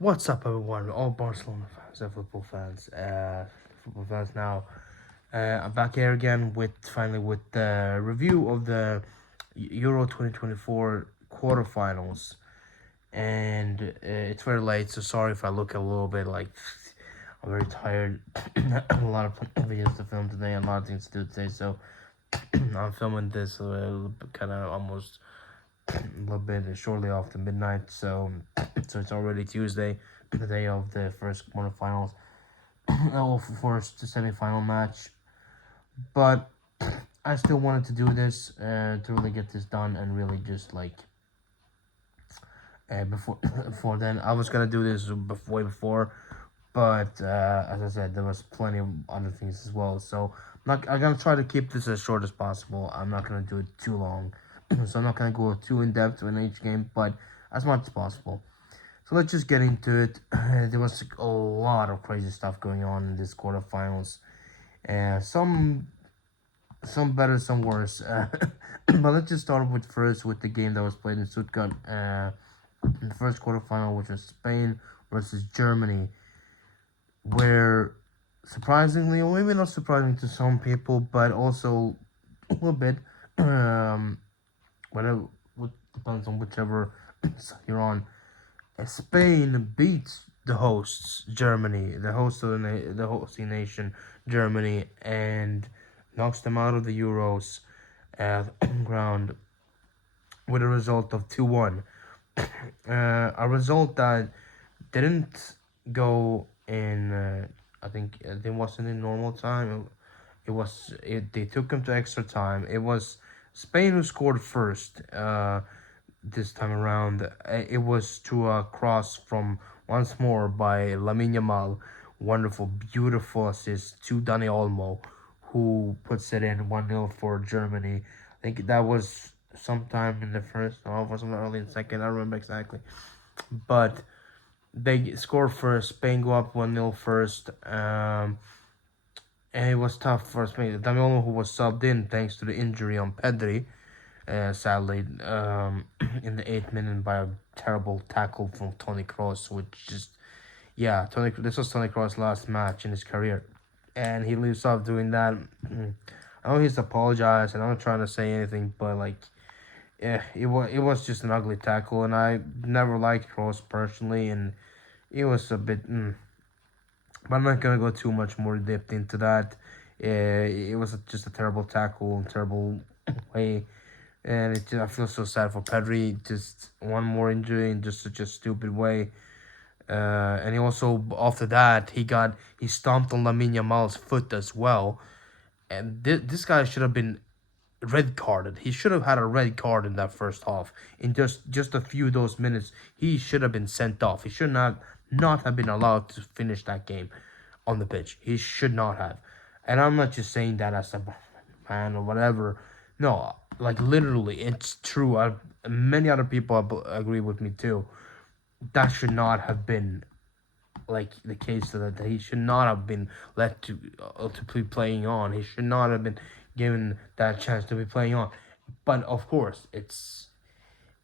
What's up, everyone? All Barcelona fans and football fans now. I'm back here again with the review of the Euro 2024 quarterfinals, and it's very late, so sorry if I look a little bit like I'm very tired. A lot of videos to film today, and a lot of things to do today, so I'm filming this kind of almost a little bit shortly after midnight. So it's already Tuesday, the day of the first quarterfinals, or first semi-final match. But I still wanted to do this to really get this done and really just like before before then. I was gonna do this way before, but as I said, there was plenty of other things as well. So I'm gonna try to keep this as short as possible. I'm not gonna do it too long, so I'm not gonna go too in depth in each game, but as much as possible. So let's just get into it. There was a lot of crazy stuff going on in this quarterfinals. Some better, some worse. But let's just start with first with the game that was played in Stuttgart. In the first quarterfinal, which was Spain versus Germany, where surprisingly, or maybe not surprising to some people, but also a little bit, um, whatever, depends on whichever side you're on. Spain beats the hosts, Germany, the host of the hosting nation, Germany, and knocks them out of the Euros ground with a result of 2-1. A result that didn't go in. I think it wasn't in normal time. They took them to extra time. It was Spain who scored first. This time around, it was to a cross from once more by Lamine Yamal. Wonderful, beautiful assist to Dani Olmo, who puts it in 1-0 for Germany. I think that was sometime in the first half or something early in the second. I don't remember exactly. But they scored first. Spain go up 1-0 first. And it was tough for Spain. Dani Olmo, who was subbed in thanks to the injury on Pedri, sadly, in the 8th minute by a terrible tackle from Tony Kroos, which just, yeah, this was Tony Kroos' last match in his career, and he leaves off doing that. I know he's apologized, and I'm not trying to say anything, but like, yeah, it was just an ugly tackle, and I never liked Kroos personally, and it was a bit. But I'm not gonna go too much more depth into that. It was just a terrible tackle, terrible way, and I feel so sad for Pedri. Just one more injury in just such a stupid way. And he also after that he stomped on Lamine Yamal's foot as well, and this guy should have been red carded. He should have had a red card in that first half. In just a few of those minutes, he should have been sent off. He should not have been allowed to finish that game on the pitch. He should not have. And I'm not just saying that as a fan or whatever. No, like literally, it's true. Many other people agree with me too. That should not have been like the case that he should not have been let to be playing on. He should not have been given that chance to be playing on. But of course, if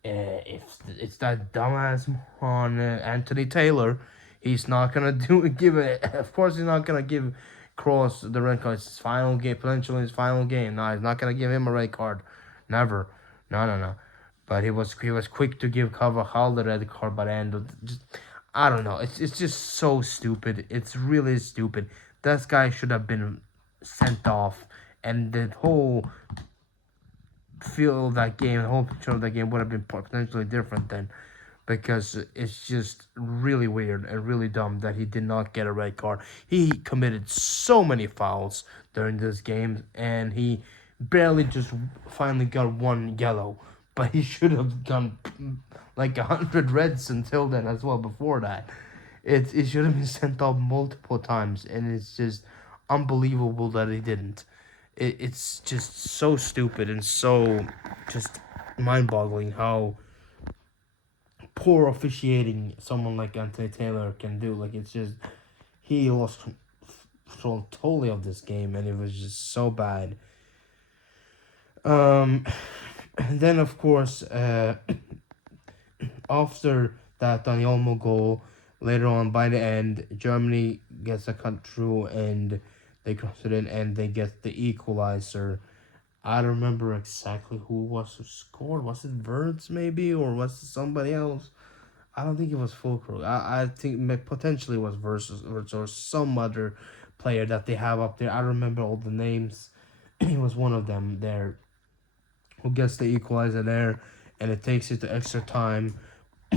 it's that dumbass on Anthony Taylor, he's not gonna give it. Of course, he's not gonna give Cross the red card. It's his final game, potentially his final game. No, he's not gonna give him a red card. Never. No, no, no. But he was quick to give Carvajal the red card by the end of just. I don't know. It's just so stupid. It's really stupid. That guy should have been sent off, and the whole feel of that game, the whole picture of that game would have been potentially different then, because it's just really weird and really dumb that he did not get a red card. He committed so many fouls during this game, and he barely just finally got one yellow, but he should have gone like 100 reds until then as well. Before that, it should have been sent off multiple times, and it's just unbelievable that he didn't. It's just so stupid and so just mind-boggling how poor officiating someone like Anthony Taylor can do. Like it's just he lost control totally of this game, and it was just so bad. Um, and then of course, after that Dani Olmo goal, Later on, by the end, Germany gets a cut through and they cross it in and they get the equalizer. I don't remember exactly who was who scored. Was it Verts maybe, or was it somebody else? I don't think it was Fulcrum. I think potentially was versus or some other player that they have up there. I don't remember all the names. It was one of them there who gets the equalizer there, and it takes it to extra time,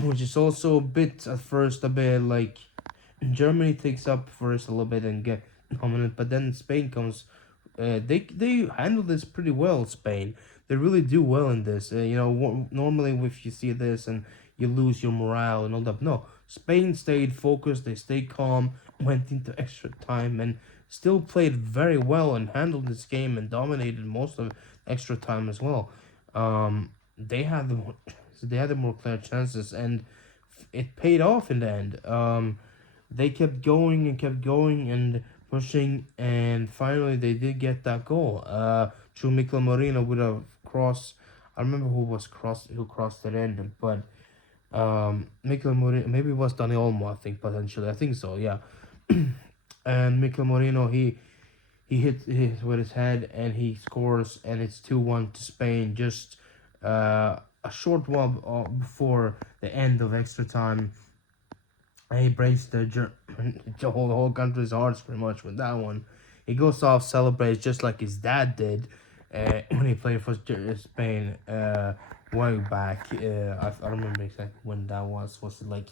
which is also a bit at first a bit like Germany takes up first a little bit and get dominant, but then Spain comes. They handle this pretty well. Spain, they really do well in this. Normally if you see this and you lose your morale and all that, no. Spain stayed focused. They stayed calm. Went into extra time and still played very well and handled this game and dominated most of extra time as well. They had the more clear chances and it paid off in the end. They kept going and pushing, and finally they did get that goal. Through Mikel Moreno with a cross. I remember who crossed it in, but Mikel Moreno, maybe it was Dani Olmo. I think potentially. I think so. Yeah. And Mikel Moreno, he hit with his head and he scores, and it's 2-1 to Spain. Just a short while before the end of extra time. He breaks the whole country's hearts pretty much with that one. He goes off, celebrates just like his dad did when he played for Spain way back. I don't remember exactly when that was. Was it like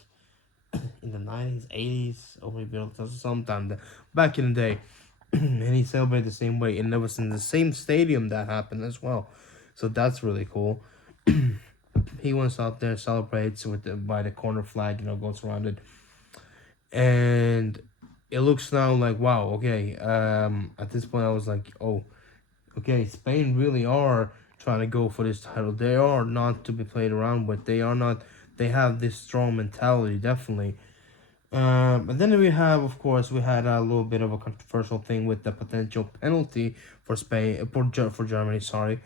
in the 90s, 80s, or maybe sometime back in the day? And he celebrated the same way, and it was in the same stadium that happened as well. So that's really cool. He went out there, celebrates by the corner flag, goes around it, and it looks now like wow, okay. At this point, I was like, oh, okay, Spain really are trying to go for this title. They are not to be played around with. They are not. They have this strong mentality, definitely. And then we have, of course, we had a little bit of a controversial thing with the potential penalty for Spain for Germany. Sorry,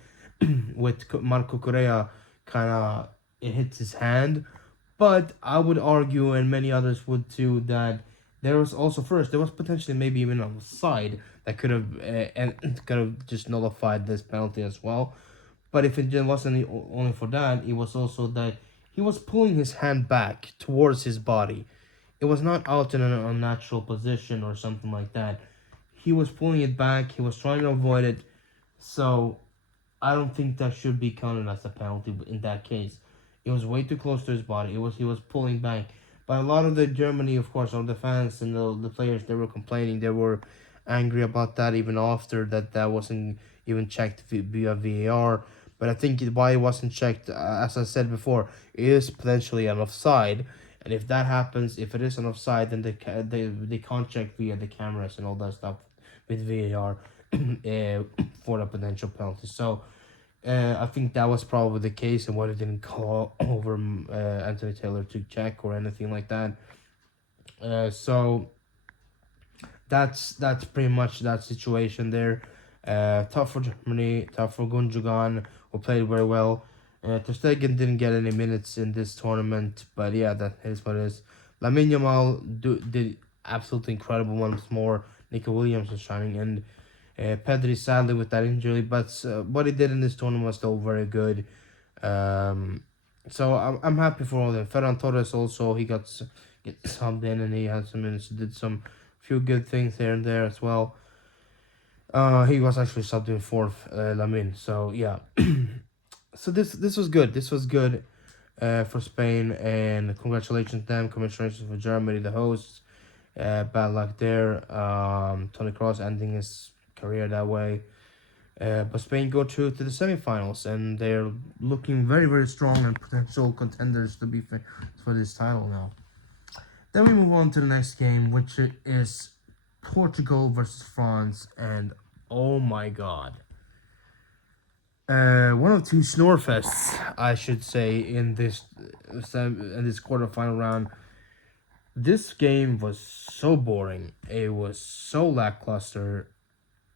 with Marco Correa, kind of it hits his hand, but I would argue, and many others would too, that there was also first there was potentially maybe even on the side that could have and could have just nullified this penalty as well. But if it wasn't only for that, it was also that he was pulling his hand back towards his body. It was not out in an unnatural position or something like that. He was pulling it back. He was trying to avoid it. So I don't think that should be counted as a penalty in that case. It was way too close to his body. He was pulling back. But a lot of the Germany, of course, all the fans and the players, they were complaining. They were angry about that even after that wasn't even checked via VAR. But I think why it wasn't checked, as I said before, it is potentially an offside. And if that happens, if it is an offside, then they can't check via the cameras and all that stuff with VAR for the potential penalty. So I think that was probably the case, and why they didn't call over Anthony Taylor to check or anything like that. So that's pretty much that situation there. Tough for Germany, tough for Gundogan, who played very well. Ter Stegen didn't get any minutes in this tournament, but yeah, that is what it is. Lamine Yamal did absolutely incredible once more. Nico Williams was shining, and Pedri sadly with that injury, but what he did in this tournament was still very good. Um, so I'm happy for all of them. Ferran Torres also get subbed in and he had some minutes. Did some few good things here and there as well. He was actually subbed in fourth, Lamin. So yeah, so this was good. This was good for Spain, and congratulations to them. Congratulations for Germany, the hosts. Bad luck there. Tony Cross ending his career that way. But Spain go through to the semifinals, and they're looking very, very strong and potential contenders to be for this title now. Then we move on to the next game, which is Portugal versus France, and oh my god. One of two snorefests, I should say, in this quarterfinal round. This game was so boring. It was so lackluster.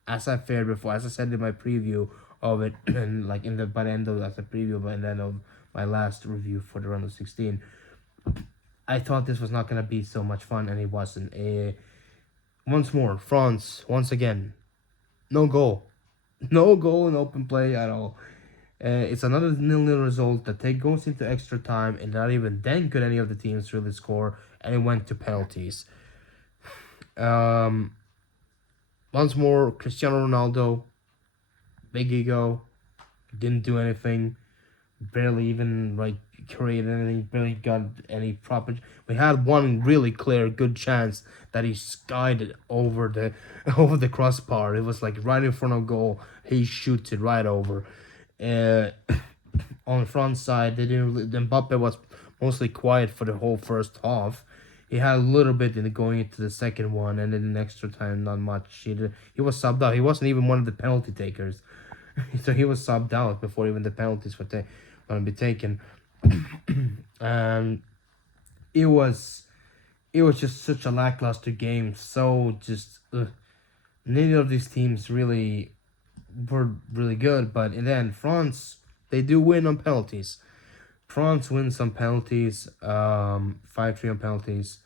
As I fared before, as I said in my preview of it, and like by the end of the preview, by the end of my last review for the round of 16, I thought this was not gonna be so much fun, and it wasn't. Once more, France once again, no goal, no goal in open play at all. It's another 0-0 result that goes into extra time, and not even then could any of the teams really score, and it went to penalties. Um, Once more, Cristiano Ronaldo, big ego, didn't do anything, barely even like created anything, barely got any proper. We had one really clear, good chance that he skied over the over the crossbar. It was like right in front of goal. He shoots it right over. Uh, on the front side, they didn't. Really, Mbappe was mostly quiet for the whole first half. He had a little bit in going into the second one, and then in extra time, not much. He was subbed out. He wasn't even one of the penalty takers, so he was subbed out before even the penalties were going to be taken. And it was it was just such a lackluster game. So just neither of these teams really were really good. But in the end, France, they do win on penalties. France wins on penalties, 5-3 on penalties.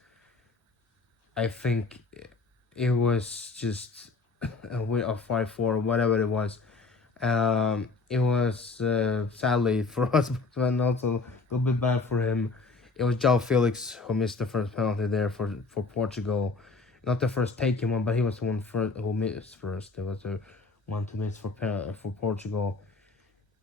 I think it was just a win of 5-4, whatever it was. It was sadly for us, but also a little bit bad for him. It was João Felix who missed the first penalty there for Portugal. Not the first taken one, but he was the one who missed first. There was a one to miss for Portugal.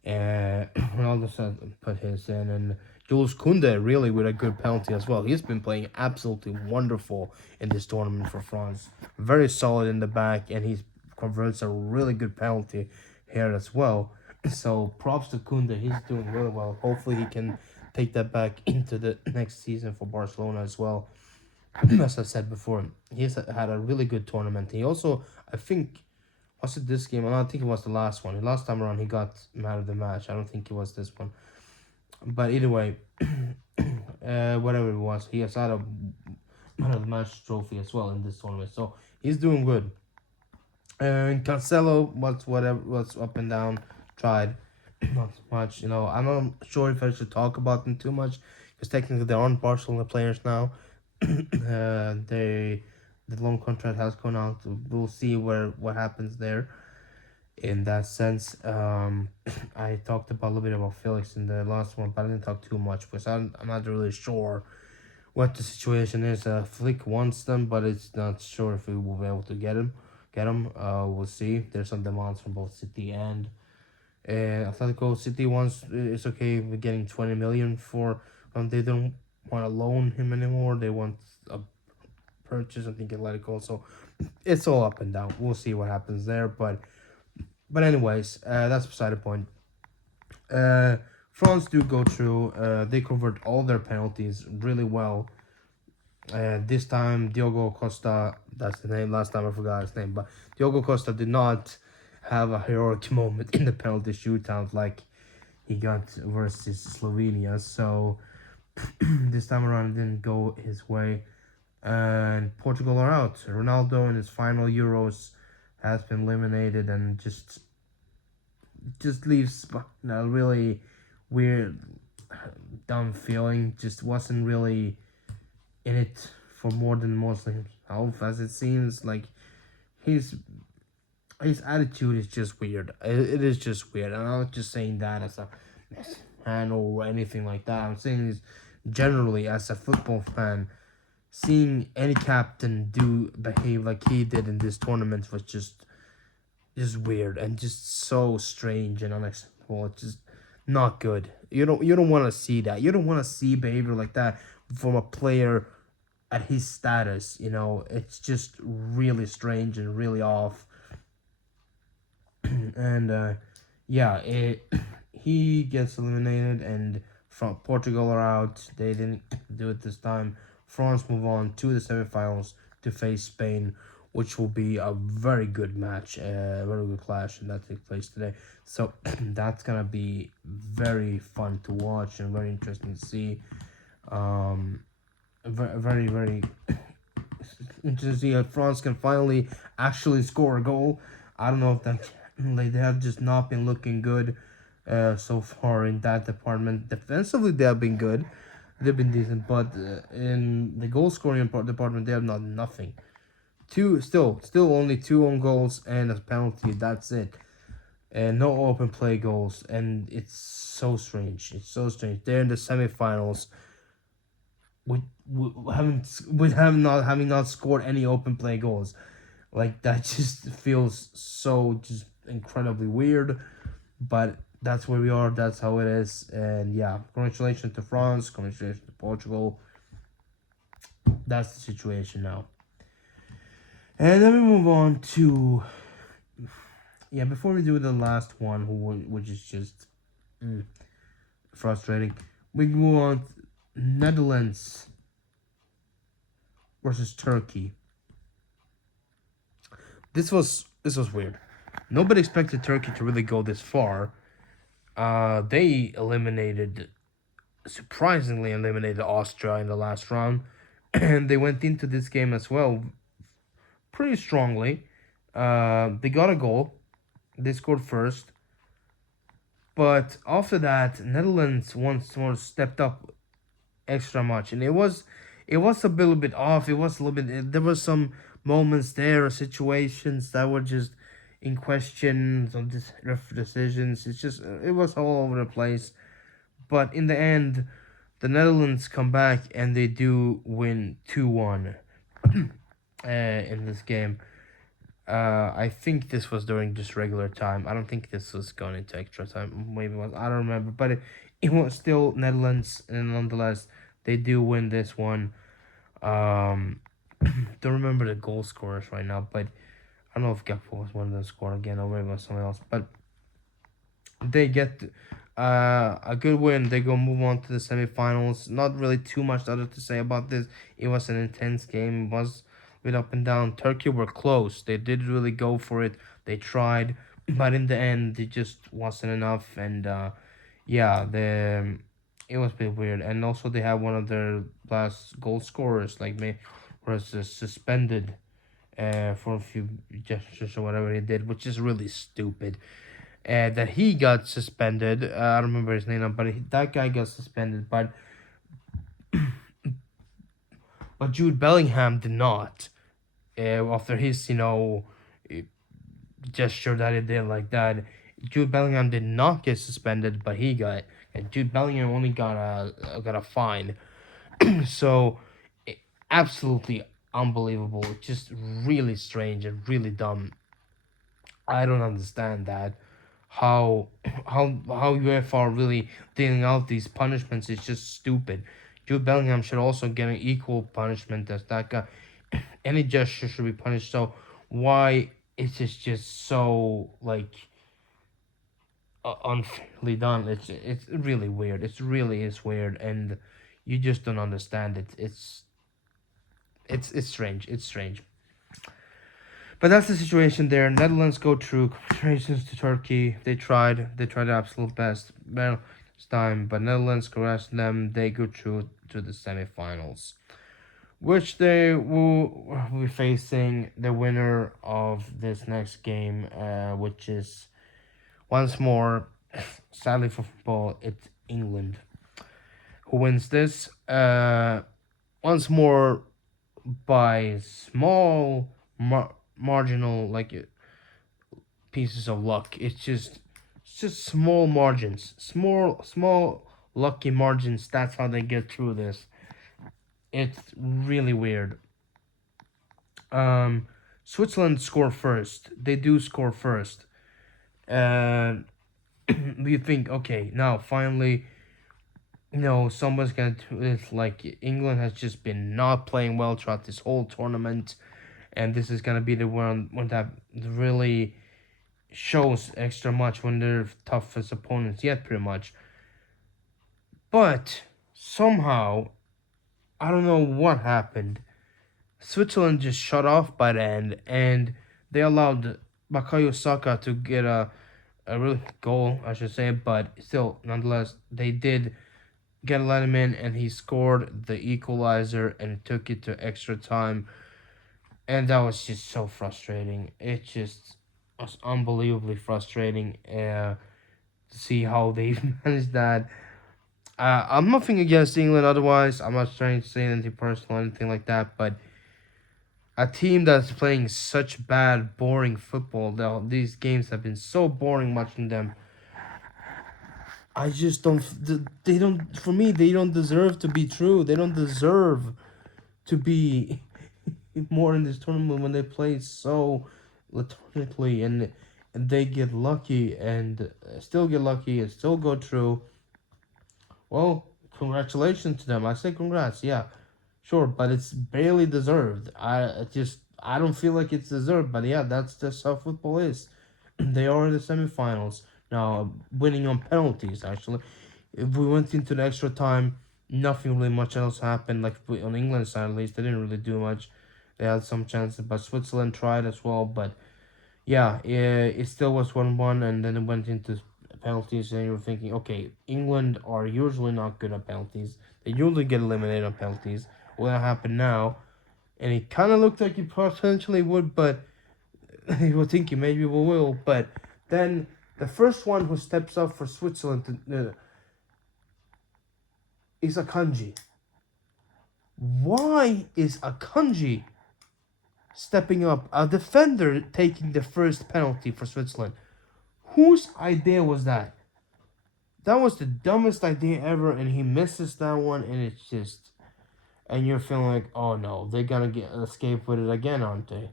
Ronaldo said put his in, and Jules Koundé really with a good penalty as well. He's been playing absolutely wonderful in this tournament for France. Very solid in the back, and he converts a really good penalty here as well. So props to Koundé. He's doing really well. Hopefully he can take that back into the next season for Barcelona as well. As I said before, he's had a really good tournament. He also, I think, was it this game? I don't think it was the last one. The last time around, he got man of the match. I don't think it was this one. But either way, whatever it was, he has had a man of the match trophy as well in this tournament. So he's doing good. And Cancelo was up and down, tried not much. I'm not sure if I should talk about them too much because technically they aren't Barcelona players now. They the loan contract has gone out. We'll see what happens there. In that sense, I talked about a little bit about Felix in the last one, but I didn't talk too much because I'm not really sure what the situation is. Flick wants them, but it's not sure if we will be able to get him. We'll see. There's some demands from both City and Atletico. City wants it's okay with getting 20 million for. They don't want to loan him anymore. They want a purchase. I think Atletico. So it's all up and down. We'll see what happens there, but anyways, that's beside the point. France do go through. They convert all their penalties really well. This time, Diogo Costa, that's the name. Last time I forgot his name, but Diogo Costa did not have a heroic moment in the penalty shootout like he got versus Slovenia. So this time around, it didn't go his way, and Portugal are out. Ronaldo in his final Euros has been eliminated, and just leaves a really weird, dumb feeling. Just wasn't really in it for more than mostly himself, as it seems like his his attitude is just weird. It is just weird. And I'm not just saying that as a fan or anything like that. I'm saying this generally as a football fan. Seeing any captain do behave like he did in this tournament was just weird and just so strange and unacceptable. It's just not good. You don't want to see that. You don't want to see behavior like that from a player at his status. It's just really strange and really off. And yeah, he gets eliminated, and from Portugal are out. They didn't do it this time. France move on to the semifinals to face Spain, which will be a very good match, very good clash, and that takes place today. So that's gonna be very fun to watch and very interesting to see. Very very interesting to see if France can finally actually score a goal. I don't know if that like they have just not been looking good so far in that department. Defensively, they have been good. they've been decent, but in the goal scoring department, they have not nothing. Two still only two own goals and a penalty. That's it, and no open play goals. And it's so strange. It's so strange. They're in the semifinals. We have not having not scored any open play goals. Like that just feels so just incredibly weird. But that's where we are. That's how it is. And yeah, congratulations to France. Congratulations to Portugal. That's the situation now. And then we move on to yeah. Before we do the last one, which is just mm, frustrating, we move on. Netherlands versus Turkey. This was weird. Nobody expected Turkey to really go this far. They surprisingly eliminated Austria in the last round, and they went into this game as well pretty strongly. They got a goal. They scored first, but after that, Netherlands once more stepped up extra much, and it was a little bit off. It was a little bit. There was some moments there, situations that were just in question, some decisions. It was all over the place. But in the end, the Netherlands come back and they do win 2-1 in this game. I think this was during just regular time. I don't think this was going into extra time. Maybe it was. I don't remember. But it was still Netherlands, and nonetheless, they do win this one. Don't remember the goal scorers right now, but I don't know if Gakpo was one of them scored again or maybe it was someone else. But they get a good win. They go move on to the semifinals. Not really too much other to say about this. It was an intense game. It was with up and down. Turkey were close. They did really go for it. They tried, but in the end, it just wasn't enough. And yeah, it was a bit weird. And also, they had one of their last goal scorers like me was suspended for a few gestures or whatever he did, which is really stupid that he got suspended. I don't remember his name now, but that guy got suspended. But Jude Bellingham did not. After his eh, gesture that he did like that, Jude Bellingham did not get suspended, but he got. And Jude Bellingham only got a fine. So, eh, absolutely unbelievable. Just really strange and really dumb. I don't understand that. How how UEFA are really dealing out these punishments is just stupid. Jude Bellingham should also get an equal punishment as that guy. Any gesture should be punished. So why is this just so like unfairly done? It's really weird. It really is weird, and you just don't understand it. It's strange. It's strange. But that's the situation there. Netherlands go through. Congratulations to Turkey. They tried. They tried their absolute best. Well, this time, but Netherlands caressed them. They go through to the semifinals, which they will be facing the winner of this next game, which is once more, sadly for football, it's England who wins this. Once more by small marginal pieces of luck. It's just small margins, small lucky margins. That's how they get through this. It's really weird. Um, Switzerland score first. They do score first. And we think, okay, now finally, someone's gonna do this. Like England has just been not playing well throughout this whole tournament, and this is gonna be the one when that really shows extra much when they're toughest opponents yet, pretty much. But somehow, I don't know what happened. Switzerland just shut off by the end, and they allowed Bakayo Saka to get a real goal, I should say. But still, nonetheless, they did let him in, and he scored the equalizer and took it to extra time. And that was just so frustrating. It just was unbelievably frustrating to see how they managed that. I'm nothing against England. Otherwise, I'm not trying to say anything personal or anything like that. But a team that's playing such bad, boring football. These games have been so boring watching them. I just don't. They don't. For me, they don't deserve to be true. They don't deserve to be more in this tournament when they play so lethargically and they get lucky and still get lucky and still go through. Well, congratulations to them. I say congrats. Yeah, sure, but it's barely deserved. I don't feel like it's deserved, but yeah, that's just how football is. They are in the semifinals now, winning on penalties. Actually, if we went into the extra time, nothing really much else happened. Like on England's side, at least, they didn't really do much. They had some chances, but Switzerland tried as well. But yeah, it still was 1-1, and then it went into penalties, and you were thinking, okay, England are usually not good at penalties. They usually get eliminated on penalties. What happened now? And it kind of looked like it potentially would, but you were thinking maybe we will. But then the first one who steps up for Switzerland is Akanji. Why is Akanji stepping up? A defender taking the first penalty for Switzerland. Whose idea was that? That was the dumbest idea ever, and he misses that one, and it's just, and you're feeling like, oh no, they're gonna get escape with it again, aren't they?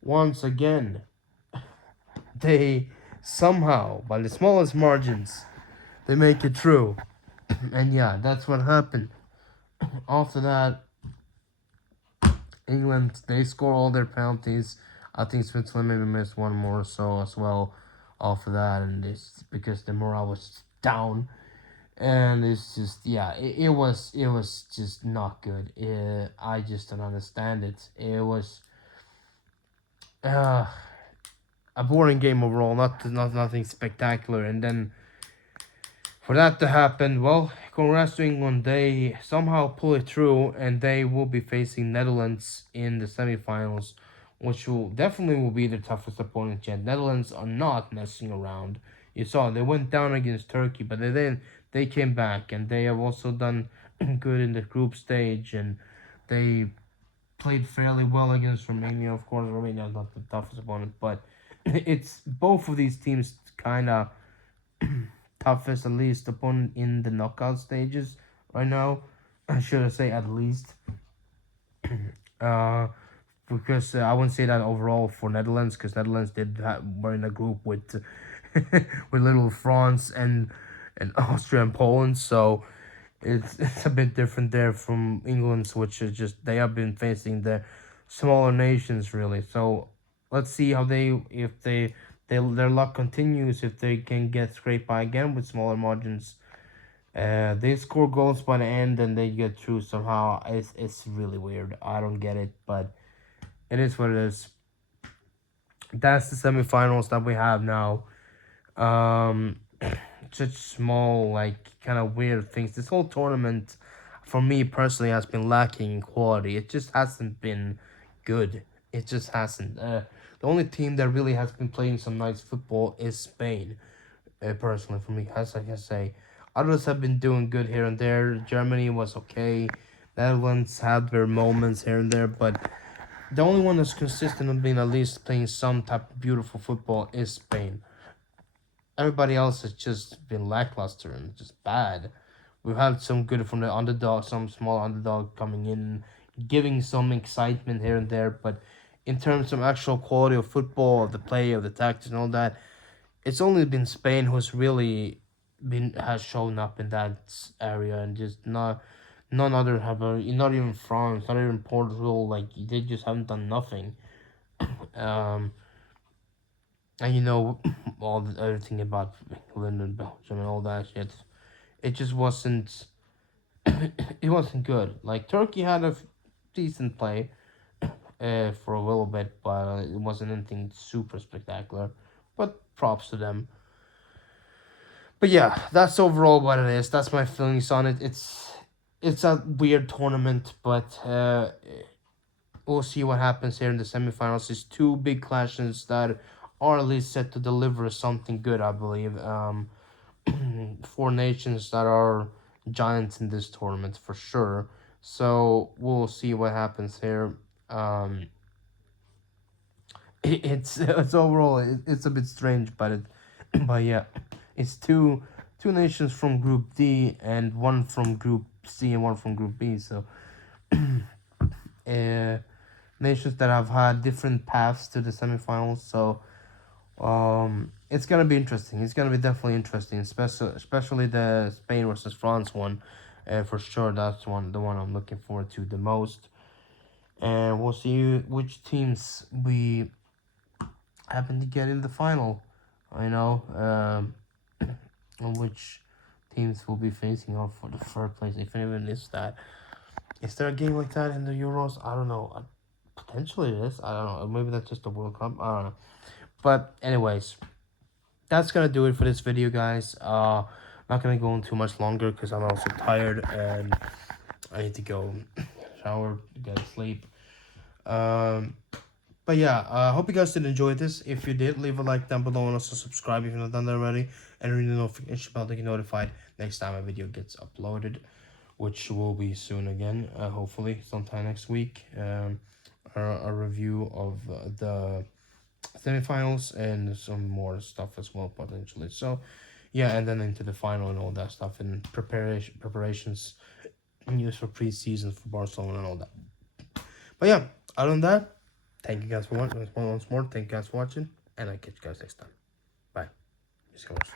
Once again, they somehow, by the smallest margins, they make it through, and yeah, that's what happened. After that, England they score all their penalties. I think Switzerland maybe missed one more so as well. After that, and it's because the morale was down and it's just yeah it was just not good. I just don't understand it. It was uh, a boring game overall, not nothing spectacular, and then for that to happen, well, congrats to England. They somehow pull it through, and they will be facing Netherlands in the semifinals, which will definitely will be the toughest opponent yet. Netherlands are not messing around. You saw they went down against Turkey, but they came back, and they have also done good in the group stage, and they played fairly well against Romania. Of course, Romania is not the toughest opponent, but it's both of these teams kind of toughest, at least opponent in the knockout stages right now. Should I say at least? Uh, because I wouldn't say that overall for Netherlands, because Netherlands were in a group with with little France and Austria and Poland, so it's a bit different there from England's, which is just they have been facing the smaller nations really. So let's see how they if they their luck continues if they can get scraped by again with smaller margins. They score goals by the end and they get through somehow. It's really weird. I don't get it, but it is what it is. That's the semifinals that we have now. Um, such small, like kind of weird things. This whole tournament, for me personally, has been lacking in quality. It just hasn't been good. It just hasn't. The only team that really has been playing some nice football is Spain. Personally, for me, as I can say, others have been doing good here and there. Germany was okay. Netherlands had their moments here and there, but the only one that's consistent on being at least playing some type of beautiful football is Spain. Everybody else has just been lackluster and just bad. We've had some good from the underdog, some small underdog coming in, giving some excitement here and there, but in terms of actual quality of football, of the play, of the tactics and all that, it's only been Spain who's really been has shown up in that area and just not none other have not even France, not even Portugal, like they just haven't done nothing. Um and all the other thing about England and Belgium and all that shit. It just wasn't it wasn't good. Like Turkey had a decent play for a little bit, but it wasn't anything super spectacular. But props to them. But yeah, that's overall what it is. That's my feelings on it. It's a weird tournament, but we'll see what happens here in the semifinals. It's two big clashes that are at least set to deliver something good, I believe. four nations that are giants in this tournament for sure. So we'll see what happens here. Um, it's overall it's a bit strange, but but yeah, it's two nations from Group D and one from Group C and one from Group B. So uh, nations that have had different paths to the semifinals. So it's gonna be interesting. It's gonna be definitely interesting, especially the Spain versus France one. For sure, that's the one I'm looking forward to the most. And we'll see which teams we happen to get in the final. I know and which teams will be facing off for the third place, if even is that. Is there a game like that in the Euros? I don't know. Potentially it is. I don't know. Maybe that's just the World Cup. I don't know. But anyways, that's gonna do it for this video, guys. Not gonna go on too much longer because I'm also tired and I need to go shower, get sleep. Um, but yeah, I hope you guys did enjoy this. If you did, leave a like down below and also subscribe if you've not done that already. And ring the notification bell to get notified next time a video gets uploaded, which will be soon again, hopefully sometime next week. A review of the semifinals and some more stuff as well potentially. So yeah, and then into the final and all that stuff and preparations used for preseason for Barcelona and all that. But yeah, other than that, thank you guys for watching once more. Thank you guys for watching, and I'll catch you guys next time. Bye. See you guys.